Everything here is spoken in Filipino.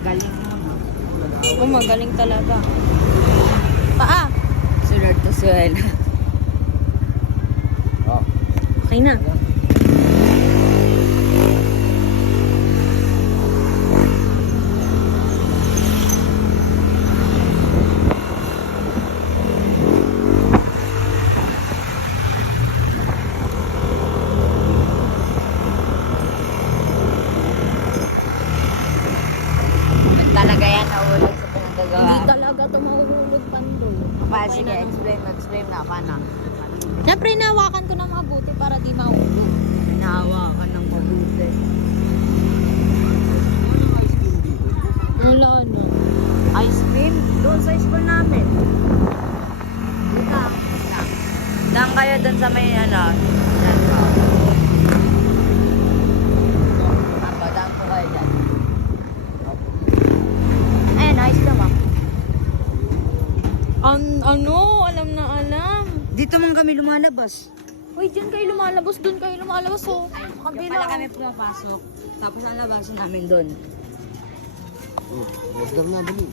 Galing mo na. Oh, magaling talaga. Paa. Sunod to swell. Oh. Okay na. Talaga yan, nahulog sa pinagagawa. Hindi talaga ito mahuhulog pando. Pa, sige, explain na. Paano? Siyempre, nahawakan ko ng mabuti para di mahulog. Nahawa ka ng mabuti. Wala na. Ice cream? Doon sa school namin. Dang kayo doon sa may ano. Dyan po. Apo, dang po kayo dyan. Ayan, ayos naman. Alam na alam. Dito man kami lumalabas. Uy, dyan kayo lumalabas, dun kayo lumalabas, oh. Doon pala kami pumapasok. Tapos ang labasan namin doon. Huwag na bali.